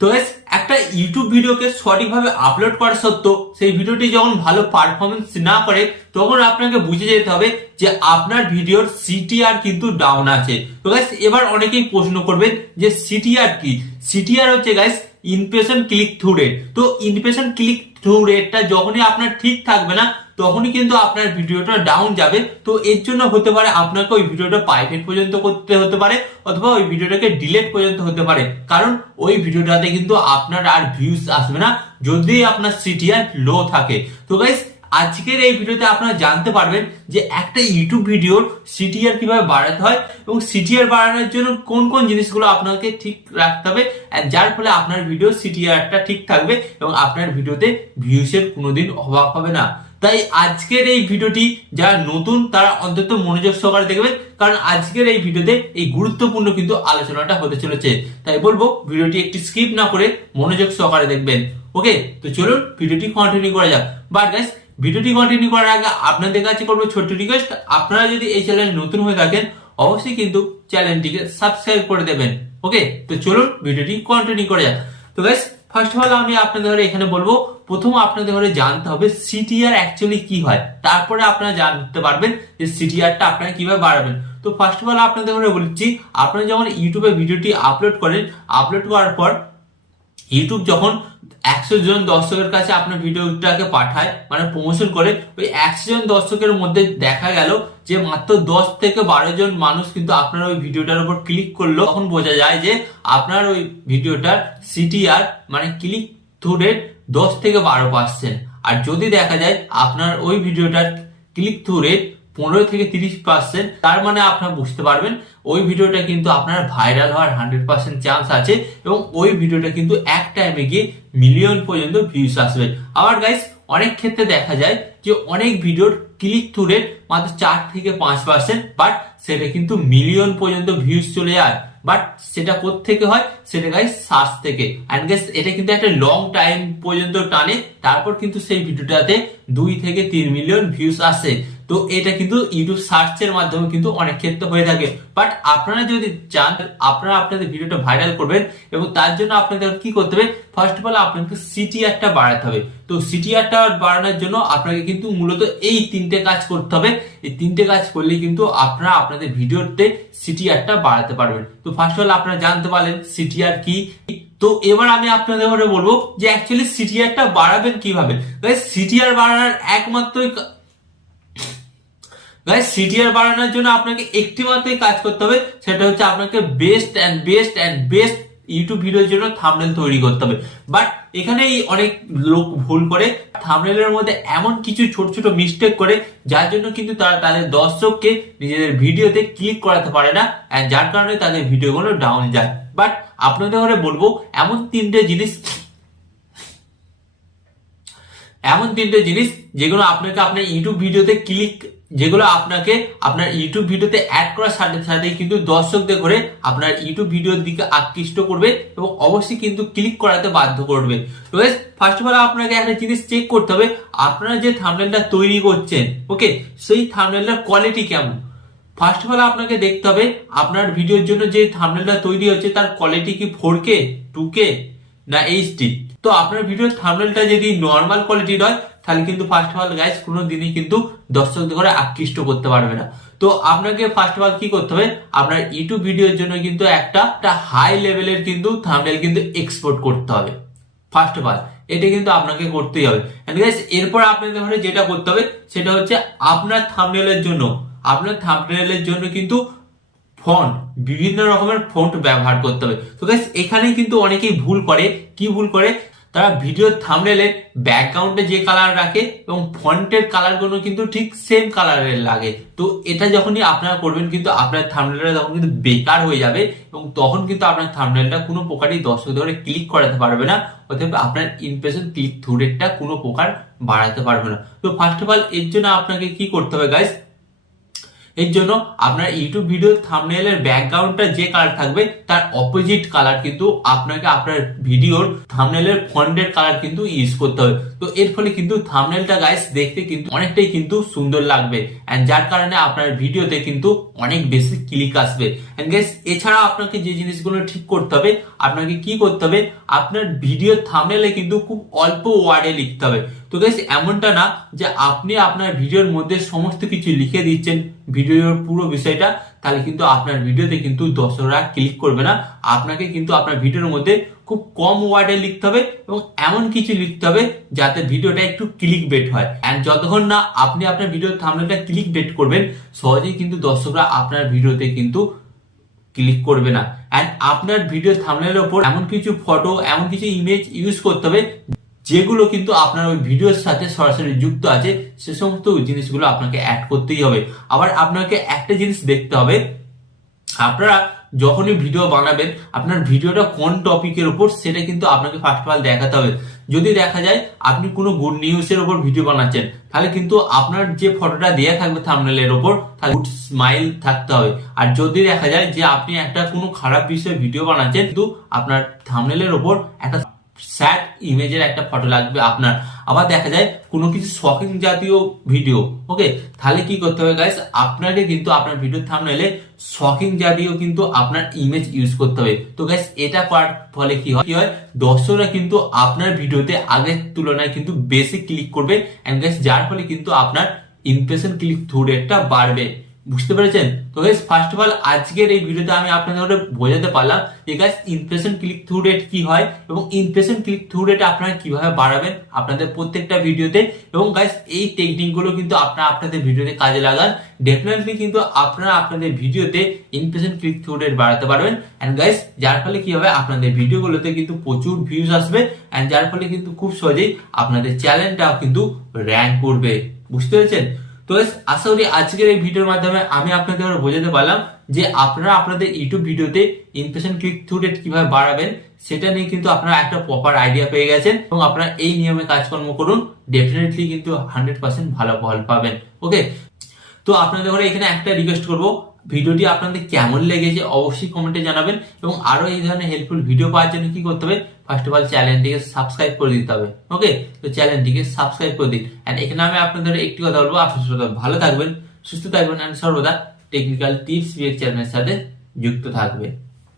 তো গাইস একটা ইউটিউব ভিডিওকে সঠিকভাবে আপলোড করা সত্ত্বেও সেই ভিডিওটি যখন ভালো পারফরমেন্স না করে তখন আপনাকে বুঝে যেতে হবে যে আপনার ভিডিওর সিটিআর কিন্তু ডাউন আছে। তো গাইস এবার অনেকেই প্রশ্ন করবেন যে সিটিআর কি? সিটিআর হচ্ছে guys impression click through rate. তো ইমপ্রেশন ক্লিক থ্রু রেটটা যখনই আপনার ঠিক থাকবে না তখনই কিন্তু আপনার ভিডিওটা ডাউন যাবে। তো এর জন্য হতে পারে আপনাকে ওই ভিডিওটা প্রাইভেট পর্যন্ত করতে হতে পারে অথবা ওই ভিডিওটাকে ডিলিট পর্যন্ত হতে পারে, কারণ ওই ভিডিওটাতে কিন্তু আপনার আর ভিউজ আসবে না যদি আপনার সিটিআর লো থাকে। তো গাইস আজকের এই ভিডিওতে আপনারা জানতে পারবেন যে একটা ইউটিউব ভিডিওর সিটিআর কিভাবে বাড়াতে হয় এবং সিটিআর বাড়ানোর জন্য কোন কোন জিনিসগুলো আপনাকে ঠিক রাখতে হবে, যার ফলে আপনার ভিডিও সিটিআরটা ঠিক থাকবে এবং আপনার ভিডিওতে ভিউসের কোনোদিন অভাব হবে না। তাই আজকের এই ভিডিওটি যারা নতুন তারা অন্তত মনোযোগ সহকারে দেখবেন, কারণ আজকের এই ভিডিওতে এই গুরুত্বপূর্ণ কিন্তু আলোচনাটা হতে চলেছে। তাই বলবো ভিডিওটি একটি স্কিপ না করে মনোযোগ সহকারে দেখবেন। ওকে, তো চলুন ভিডিওটি কন্টিনিউ করা যাক। বাট গাইস ভিডিওটি কন্টিনিউ করার আগে আপনাদের কাছে করবো ছোট্ট রিকোয়েস্ট, আপনারা যদি এই চ্যানেলে নতুন হয়ে থাকেন অবশ্যই কিন্তু চ্যানেলটিকে সাবস্ক্রাইব করে দেবেন। ওকে, তো চলুন ভিডিওটি কন্টিনিউ করা যাক। তো গাইস ফার্স্ট অফ অল আমি আপনাদের এখানে বলবো প্রথম আপনাদের জানতে হবে সিটিআর অ্যাকচুয়ালি কি হয়, তারপরে আপনারা জানতে পারবেন যে সিটিআরটা আপনারা কিভাবে বাড়াবেন। তো ফার্স্ট অফ অল আপনাদের বলছি, আপনারা যখন ইউটিউবে ভিডিওটি আপলোড করেন, আপলোড করার পর ইউটিউব যখন 100 জন দর্শকের কাছে আপনার ভিডিওটাকে পাঠায় মানে প্রমোশন করে, ওই 100 জন দর্শকের মধ্যে দেখা গেল যে মাত্র 10 থেকে 12 জন মানুষ কিন্তু আপনার ওই ভিডিওটার উপর ক্লিক করলো, তখন বোঝা যায় যে আপনার ওই ভিডিওটার সিটিআর মানে ক্লিক থ্রু রেট 10 থেকে 12%। আর যদি দেখা যায় আপনার ওই ভিডিওটার ক্লিক থ্রু রেট 15 থেকে 30%, তার মানে আপনারা বুঝতে পারবেন ওই ভিডিওটা কিন্তু আপনার ভাইরাল হওয়ার 100% চান্স আছে এবং ওই ভিডিওটা কিন্তু এক টাইমে গিয়ে মিলিয়ন পর্যন্ত ভিউজ আসবে। আবার গাইস অনেক ক্ষেত্রে দেখা যায় যে অনেক ভিডিওর ক্লিক থ্রু রেট মাত্র 4 থেকে 5%, বাট সেটা কিন্তু মিলিয়ন পর্যন্ত ভিউজ চলে যায়। বাট সেটা কোত্থেকে হয়? সেটা গাইস সার্চ থেকে। এন্ড গাইস এটা কিন্তু একটা লং টাইম পর্যন্ত টানে, তারপর কিন্তু সেই ভিডিওটাতে 2 থেকে 3 মিলিয়ন ভিউজ আসে। তো এটা কিন্তু ইউটিউব সার্চের মাধ্যমে কিন্তু অনেক ক্ষেত্রে হয়ে থাকে। বাট আপনারা যদি চান আপনারা আপনাদের ভিডিওটা ভাইরাল করবেন এবং তার জন্য আপনাদের কি করতে হবে, ফার্স্ট অফ অল আপনাকে সিটিআরটা বাড়াতে হবে। তো সিটিআরটা বাড়ানোর জন্য আপনাকে কিন্তু মূলত এই 3টে কাজ করতে হবে। এই 3টে কাজ করলে কিন্তু আপনারা আপনাদের ভিডিওতে সিটিআরটা বাড়াতে পারবেন। তো ফার্স্ট অফ অল আপনারা জানতে পারলেন সিটিআর কি। তো এবার আমি আপনাদের বলবো যে অ্যাকচুয়ালি সিটিআরটা বাড়াবেন কিভাবে। সিটিআর বাড়ানোর সিটিআর বাড়ানোর জন্য আপনাকে একটি মাত্রই কাজ করতে হবে, সেটা হচ্ছে আপনাকে বেস্ট ইউটিউব ভিডিওর জন্য থাম্বনেল তৈরি করতে হবে। বাট এখানেই অনেক লোক ভুল করে, থাম্বনেলের মধ্যে এমন কিছু ছোট ছোট মিস্টেক করে যার জন্য কিন্তু তারা তাদের দর্শককে নিজেদের ভিডিওতে ক্লিক করাতে পারে না, যার কারণে তাদের ভিডিওগুলো ডাউন যায়। বাট আপনাদের বলবো এমন তিনটে জিনিস যেগুলো আপনাকে আপনার ইউটিউব ভিডিওতে আপনার ইউটিউব ভিডিওতে অ্যাড করার সাথে সাথে কিন্তু দর্শকদের করে আপনার ইউটিউব ভিডিওর দিকে আকৃষ্ট করবে এবং অবশ্যই কিন্তু ক্লিক করাতে বাধ্য করবে। তো ফার্স্ট অফ অল আপনাকে একটা জিনিস চেক করতে হবে, আপনারা যে থাম্বনেলটা তৈরি করছেন ওকে সেই থাম্বনেলটার কোয়ালিটি কেমন। ফার্স্ট অফ অল আপনাকে দেখতে হবে আপনার ভিডিওর জন্য যে থাম্বনেলটা তৈরি হচ্ছে তার কোয়ালিটি কি 4K 2K না এইচডি। তো আপনার ভিডিওর থাম্বনেলটা যদি নরমাল কোয়ালিটির হয় তাহলে কিন্তু ফার্স্ট অফ অল গাইস কোনো দিনই কিন্তু দর্শকদের করে আকৃষ্ট করতে পারবে না। তো আপনাকে ফার্স্ট অফ অল কি করতে হবে, আপনার ইউটিউব ভিডিওর জন্য কিন্তু একটা হাই লেভেলের কিন্তু থাম্বনেল কিন্তু এক্সপোর্ট করতে হবে। ফার্স্ট অফ অল এটা কিন্তু আপনাকে করতেই হবে। এন্ড গাইস এরপর আপনাদের যেটা করতে হবে সেটা হচ্ছে আপনার থাম্বনেলের জন্য কিন্তু ফন্ট, বিভিন্ন রকমের ফন্ট ব্যবহার করতে হবে। তো গাইস এখানে কিন্তু অনেকেই ভুল করে তারা ভিডিওর থাম্বনেলের ব্যাকগ্রাউন্ডে যে কালার রাখে এবং ফন্টের কালারগুলো কিন্তু ঠিক সেম কালারের লাগে। তো এটা যখনই আপনারা করবেন কিন্তু আপনার থাম্বনেলটা তখন কিন্তু বেকার হয়ে যাবে এবং তখন কিন্তু আপনার থাম্বনেলটা কোনো প্রকারই দর্শকদের ধরে ক্লিক করাতে পারবে না, অতএব আপনার ইমপ্রেশন ক্লিক থ্রু রেটটা কোনো প্রকার বাড়াতে পারবে না। তো ফার্স্ট অফ অল এর জন্য আপনাকে কি করতে হবে গাইস, এর জন্য আপনার ইউটিউব ভিডিও থাম্বনেলের ব্যাকগ্রাউন্ডটা যে কালার থাকবে তার অপোজিট কালার কিন্তু আপনাকে আপনার ভিডিওর থাম্বনেলের ফন্টের কালার কিন্তু ইউজ করতে হবে। তো এর ফলে কিন্তু থাম্বনেলটা গাইস দেখতে কিন্তু অনেকটাই কিন্তু সুন্দর লাগবে, এন্ড যার কারণে আপনার ভিডিওতে কিন্তু অনেক বেশি ক্লিক আসবে। এন্ড গাইস এছাড়া আপনাকে যে জিনিসগুলো ঠিক করতে হবে, আপনাকে কি করতে হবে, আপনার ভিডিও থাম্বনেলে কিন্তু খুব অল্প ওয়ার্ডে লিখতে হবে। তো গাইস এমনটা না যে আপনি আপনার ভিডিওর মধ্যে সমস্ত কিছু লিখে দিচ্ছেন ভিডিওর পুরো বিষয়টা, তাহলে কিন্তু আপনার ভিডিওতে কিন্তু দর্শকরা ক্লিক করবে না। আপনাকে কিন্তু আপনার ভিডিওর মধ্যে খুব কম ওয়ার্ডে লিখতে হবে এবং এমন কিছু লিখতে হবে যাতে ভিডিওটা একটু ক্লিক বেট হয়। এন্ড যতক্ষণ না আপনি আপনার ভিডিওর থাম্বনেলটা ক্লিক বেট করবেন, সহজেই কিন্তু দর্শকরা আপনার ভিডিওতে কিন্তু ক্লিক করবে না। এন্ড আপনার ভিডিও থাম্বনেলের উপর এমন কিছু ফটো, এমন কিছু ইমেজ ইউজ করতে হবে যেগুলো কিন্তু আপনার ওই ভিডিওর সাথে সরাসরি যুক্ত আছে, সে সমস্ত জিনিসগুলো আপনাকে অ্যাড করতেই হবে। আবার আপনাকে একটা জিনিস দেখতে হবে, আপনারা যখনই ভিডিও বানাবেন আপনার ভিডিওটা কোন টপিকের উপর সেটা কিন্তু আপনাকে ফার্স্ট অফ অল দেখাতে হবে। যদি দেখা যায় আপনি কোনো গুড নিউজের উপর ভিডিও বানাচ্ছেন, তাহলে কিন্তু আপনার যে ফটোটা দেয়া থাকবে থাম্বনেলের উপর গুড স্মাইল থাকতে হবে। আর যদি দেখা যায় যে আপনি একটা কোনো খারাপ বিষয়ে ভিডিও বানাচ্ছেন, কিন্তু আপনার থাম্বনেলের উপর একটা স্যাড ইমেজের একটা ফটো লাগবে আপনার। আবার দেখা যায় কোনো কিছু শকিং জাতীয় ভিডিও, ওকে, তাহলে কি করতে হবে গাইস, আপনাকে কিন্তু আপনার ভিডিও থাম্বনেলে শকিং জাতীয় কিন্তু আপনার ইমেজ ইউজ করতে হবে। তো গাইস এটা করার ফলে কি হয়, দর্শকরা কিন্তু আপনার ভিডিওতে আগের তুলনায় কিন্তু বেশি ক্লিক করবে, এন্ড গাইস যার ফলে কিন্তু আপনার ইমপ্রেশন ক্লিক থ্রু রেটটা বাড়বে। বুঝতে পেরেছেন? তো গাইস ফার্স্ট অফ অল আজকের এই ভিডিওতে আমি আপনাদের বোঝাতে পারলাম যে guys impression click through rate কি হয় এবং ইমপ্রেশন ক্লিক থ্রু রেট আপনারা কিভাবে বাড়াবেন আপনাদের প্রত্যেকটা ভিডিওতে। এবং গাইস এই টেকনিক গুলো কিন্তু আপনারা আপনাদের ভিডিওতে কাজে লাগান, ডেফিনেটলি কিন্তু আপনারা আপনাদের ভিডিওতে ইমপ্রেশন ক্লিক থ্রু রেট বাড়াতে পারবেন। এন্ড গাইস যার ফলে কি হবে, আপনাদের ভিডিওগুলোতে কিন্তু প্রচুর ভিউজ আসবে, এন্ড যার ফলে কিন্তু খুব সহজেই আপনাদের চ্যানেলটাও কিন্তু র‍্যাঙ্ক করবে। বুঝতে পেরেছেন? তো আশা করি আজকের এই ভিডিওর মাধ্যমে আমি আপনাদের বোঝাতে পারলাম যে আপনারা আপনাদের ইউটিউব ভিডিওতে ইমপ্রেশন ক্লিক থ্রু রেট কিভাবে বাড়াবেন সেটা নিয়ে কিন্তু আপনারা একটা প্রপার আইডিয়া পেয়ে গেছেন, এবং আপনারা এই নিয়মে কাজকর্ম করুন, ডেফিনেটলি কিন্তু 100% ভালো ফল পাবেন। ওকে, তো আপনাদের ঘরে এখানে একটা রিকোয়েস্ট করবো, ভিডিওটি আপনাদের কেমন লেগেছে অবশ্যই কমেন্টে জানাবেন, এবং আরো এই ধরনের হেল্পফুল ভিডিও পাওয়ার জন্য কি করতে হবে, ফার্স্ট অফ অল চ্যানেলটিকে সাবস্ক্রাইব করে দিতে হবে। ওকে, তো চ্যানেলটিকে সাবস্ক্রাইব করে দিন। এন্ড এখানে আমি আপনাদের একটি কথা বলবো, আপনারা ভালো থাকবেন, সুস্থ থাকবেন, এন্ড সর্বদা টেকনিক্যাল টিপস ভিডিও চ্যানেলের সাথে যুক্ত থাকবেন।